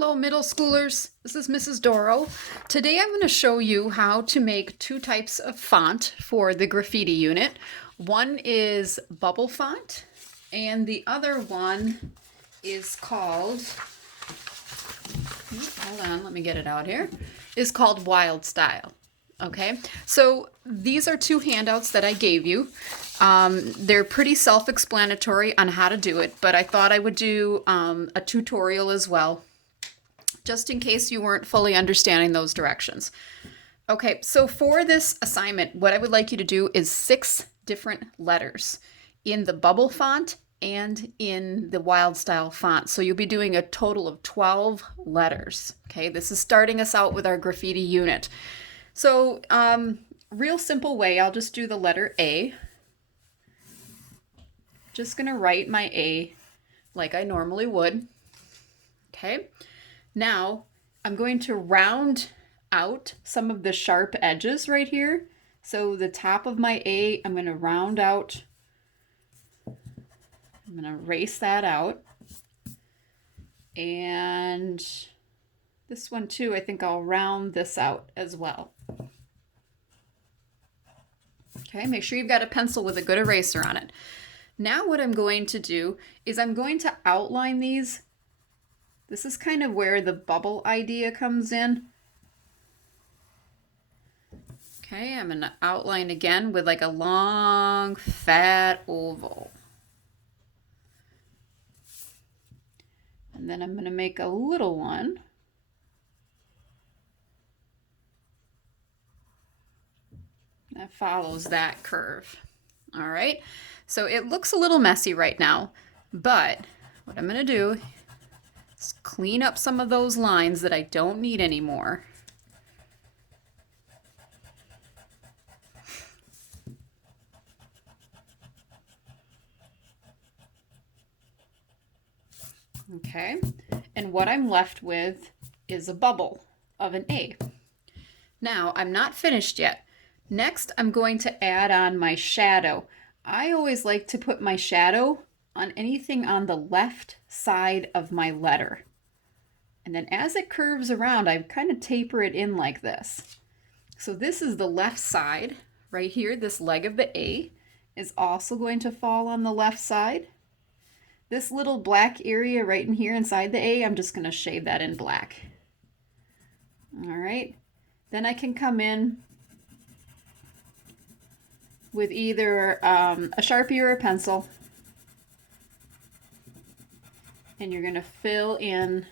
Hello, middle schoolers. This is Mrs. Doro. Today I'm going to show you how to make two types of font for the graffiti unit. One is bubble font, and the other one is called, hold on, let me get it out here, is called Wildstyle. Okay, so these are two handouts that I gave you. They're pretty self-explanatory on how to do it, but I thought I would do a tutorial as well, just in case you weren't fully understanding those directions. Okay, so for this assignment, what I would like you to do is 6 different letters in the bubble font and in the Wildstyle font. So you'll be doing a total of 12 letters. Okay, this is starting us out with our graffiti unit. So, real simple way, I'll just do the letter A. Just gonna write my A like I normally would. Okay. Now, I'm going to round out some of the sharp edges right here. So the top of my A, I'm going to round out. I'm going to erase that out. And this one too, I think I'll round this out as well. Okay, make sure you've got a pencil with a good eraser on it. Now what I'm going to do is I'm going to outline these. This is kind of where the bubble idea comes in. Okay, I'm going to outline again with like a long, fat oval. And then I'm going to make a little one. That follows that curve. All right, so it looks a little messy right now, but what I'm going to do is clean up some of those lines that I don't need anymore. Okay, and what I'm left with is a bubble of an A. Now, I'm not finished yet. Next, I'm going to add on my shadow. I always like to put my shadow on anything on the left side of my letter. And then as it curves around, I kind of taper it in like this. So this is the left side right here. This leg of the A is also going to fall on the left side. This little black area right in here inside the A, I'm just going to shade that in black. All right. Then I can come in with either a Sharpie or a pencil, and you're going to fill in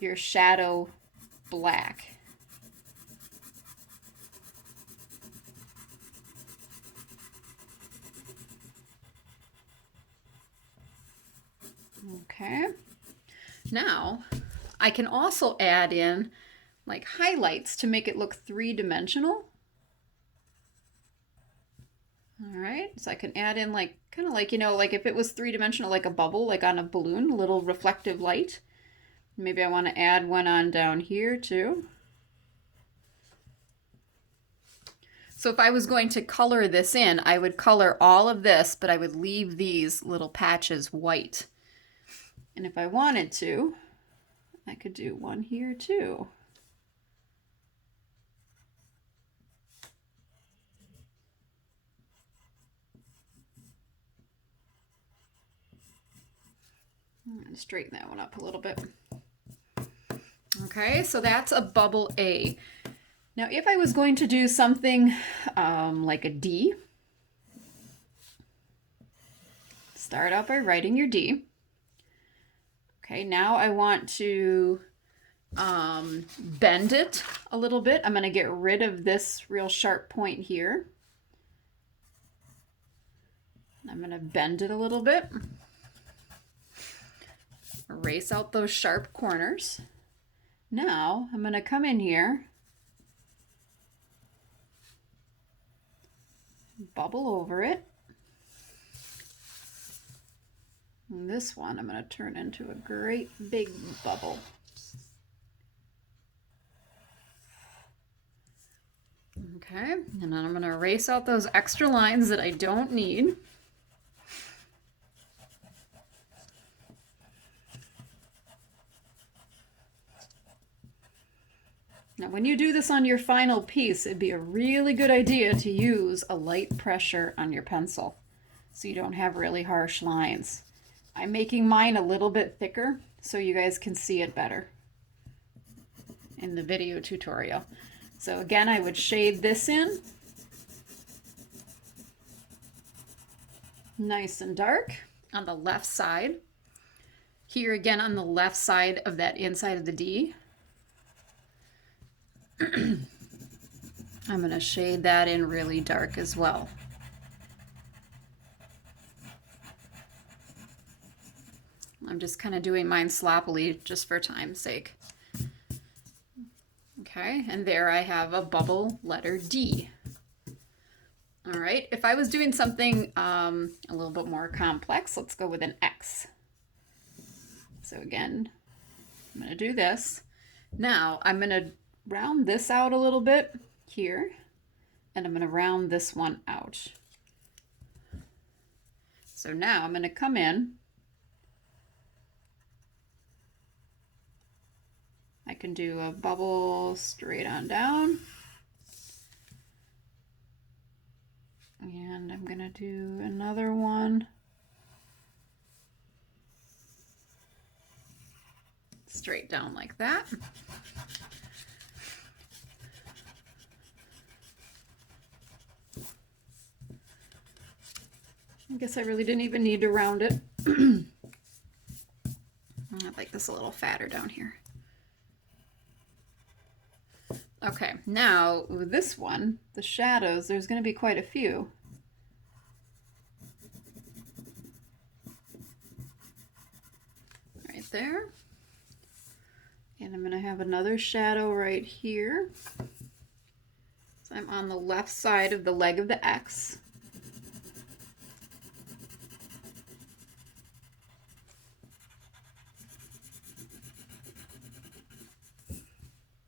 your shadow black. Okay. Now, I can also add in like highlights to make it look three-dimensional. All right, so I can add in like, kind of like, you know, like if it was three-dimensional, like a bubble, like on a balloon, a little reflective light. Maybe I want to add one on down here too. So if I was going to color this in, I would color all of this, but I would leave these little patches white. And if I wanted to, I could do one here too. I'm going to straighten that one up a little bit. Okay, so that's a bubble A. Now, if I was going to do something like a D, start out by writing your D. Okay, now I want to bend it a little bit. I'm going to get rid of this real sharp point here. I'm going to bend it a little bit. Erase out those sharp corners. Now I'm going to come in here, bubble over it. And this one I'm going to turn into a great big bubble. Okay, and then I'm going to erase out those extra lines that I don't need. Now, when you do this on your final piece, it'd be a really good idea to use a light pressure on your pencil so you don't have really harsh lines. I'm making mine a little bit thicker so you guys can see it better in the video tutorial. So again, I would shade this in nice and dark on the left side. Here again on the left side of that inside of the D. I'm going to shade that in really dark as well. I'm just kind of doing mine sloppily just for time's sake. Okay, and there I have a bubble letter D. All right, if I was doing something a little bit more complex, let's go with an X. So again, I'm going to do this. Now I'm going to round this out a little bit here, and I'm going to round this one out. So now I'm going to come in. I can do a bubble straight on down. And I'm going to do another one straight down like that. I guess I really didn't even need to round it. I'd like this a little fatter down here. Okay, now with this one, the shadows, there's going to be quite a few. Right there. And I'm going to have another shadow right here. So I'm on the left side of the leg of the X.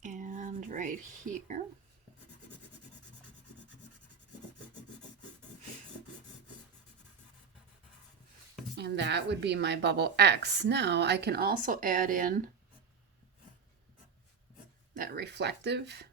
And right here. And that would be my bubble X. Now I can also add in that reflective.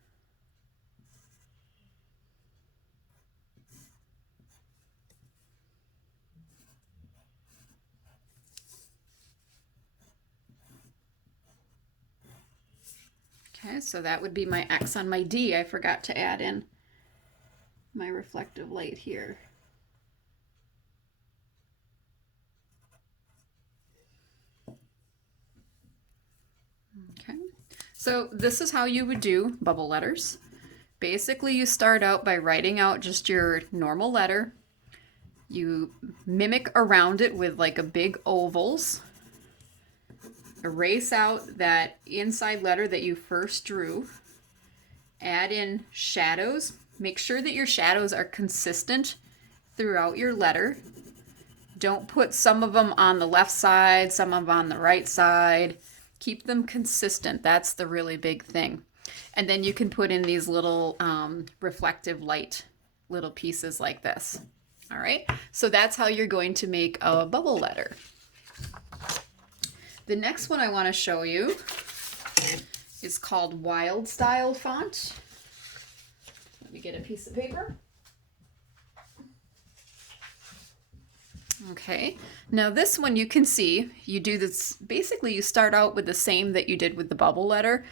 Okay, so that would be my X on my D. I forgot to add in my reflective light here. Okay, so this is how you would do bubble letters. Basically, you start out by writing out just your normal letter. You mimic around it with like a big ovals. Erase out that inside letter that you first drew. Add in shadows. Make sure that your shadows are consistent throughout your letter. Don't put some of them on the left side, some of them on the right side. Keep them consistent. That's the really big thing. And then you can put in these little reflective light little pieces like this. All right, so that's how you're going to make a bubble letter. The next one I want to show you is called Wildstyle font. Let me get a piece of paper. Okay, now this one you can see, you do this, basically you start out with the same that you did with the bubble letter,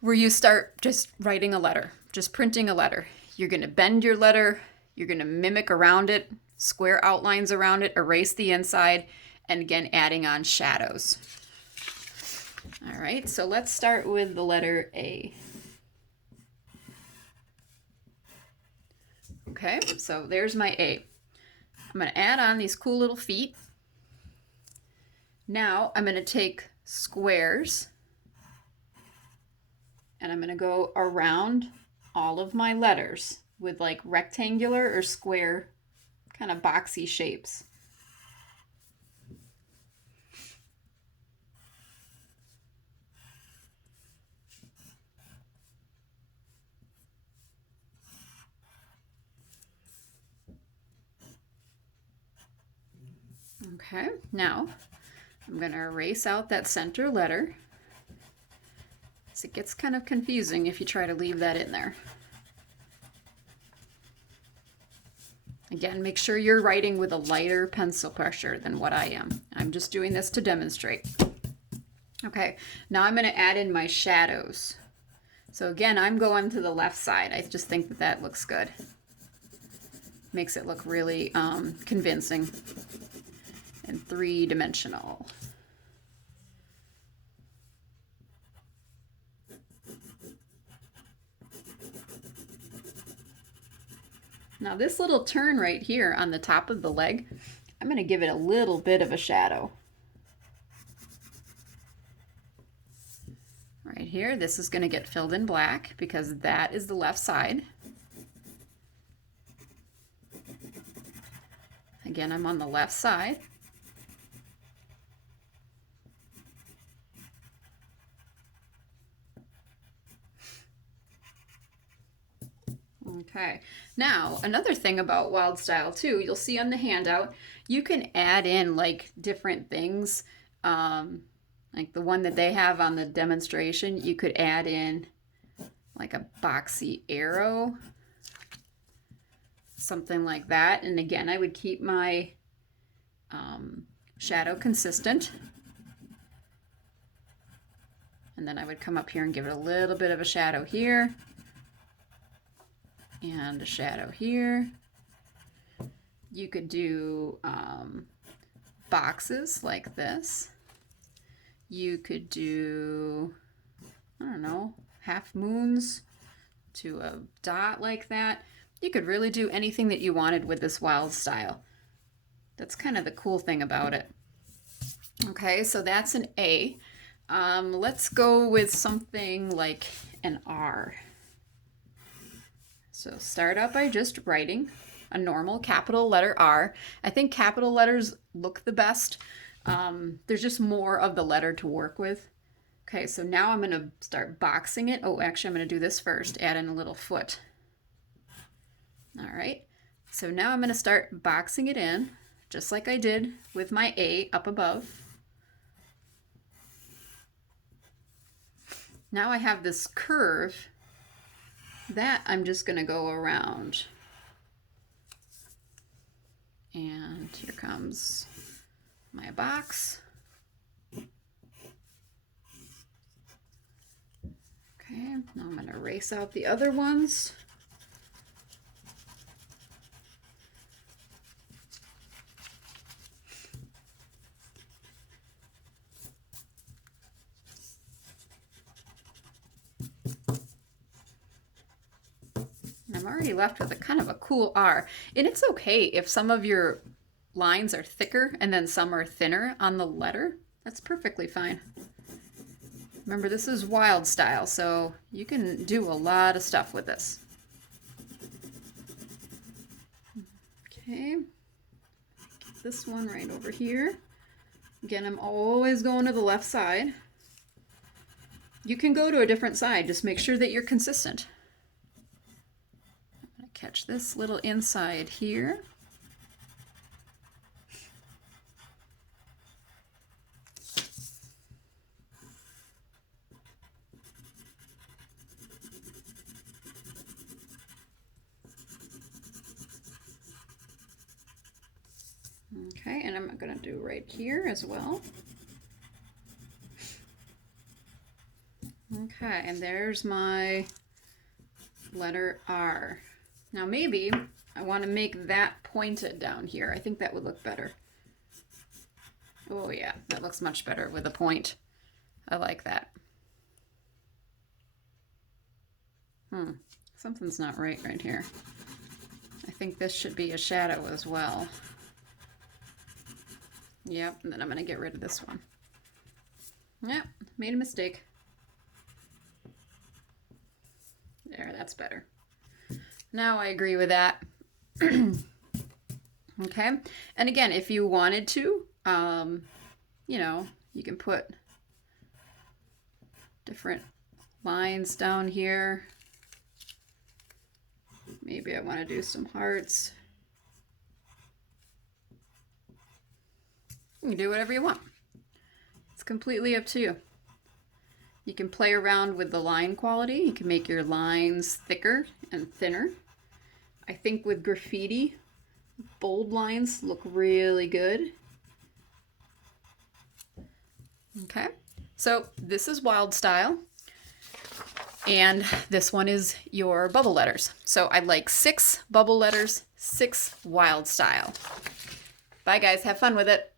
where you start just writing a letter, just printing a letter. You're going to bend your letter, you're going to mimic around it, square outlines around it, erase the inside, and again adding on shadows. All right, so let's start with the letter A. Okay, so there's my A. I'm going to add on these cool little feet. Now I'm going to take squares and I'm going to go around all of my letters with like rectangular or square kind of boxy shapes. Okay, now I'm going to erase out that center letter. because it gets kind of confusing if you try to leave that in there. Again, make sure you're writing with a lighter pencil pressure than what I am. I'm just doing this to demonstrate. Okay, now I'm going to add in my shadows. So again, I'm going to the left side. I just think that that looks good. Makes it look really convincing and three-dimensional. Now this little turn right here on the top of the leg, I'm going to give it a little bit of a shadow. Right here, this is going to get filled in black because that is the left side. Again, I'm on the left side. Okay, now another thing about Wildstyle too, you'll see on the handout, you can add in like different things. Like the one that they have on the demonstration, you could add in like a boxy arrow, something like that. And again, I would keep my shadow consistent. And then I would come up here and give it a little bit of a shadow here. And a shadow here. You could do boxes like this. You could do, I don't know, half moons to a dot like that. You could really do anything that you wanted with this Wildstyle. That's kind of the cool thing about it. Okay, so that's an A. Let's go with something like an R. So start out by just writing a normal capital letter R. I think capital letters look the best. There's just more of the letter to work with. Okay, so now I'm going to start boxing it. Oh, actually, I'm going to do this first. Add in a little foot. All right, so now I'm going to start boxing it in, just like I did with my A up above. Now I have this curve that I'm just going to go around. And here comes my box. Okay, now I'm going to erase out the other ones. I'm already left with a kind of a cool R. And it's okay if some of your lines are thicker and then some are thinner on the letter. That's perfectly fine. Remember, this is Wildstyle, so you can do a lot of stuff with this. Okay, get this one right over here. Again, I'm always going to the left side. You can go to a different side, just make sure that you're consistent. I'm going to catch this little inside here. Okay, and I'm going to do right here as well. Okay, and there's my letter R. Now maybe I want to make that pointed down here. I think that would look better. Oh yeah, that looks much better with a point. I like that. Something's not right here. I think this should be a shadow as well. Yep, and then I'm going to get rid of this one. Yep, made a mistake. There, that's better. Now I agree with that. Okay, and again, if you wanted to, you know, you can put different lines down here. Maybe I want to do some hearts. You can do whatever you want. It's completely up to you. You can play around with the line quality. You can make your lines thicker and thinner. I think with graffiti, bold lines look really good. Okay, so this is Wildstyle, and this one is your bubble letters. So I like 6 bubble letters, 6 Wildstyle. Bye guys, have fun with it.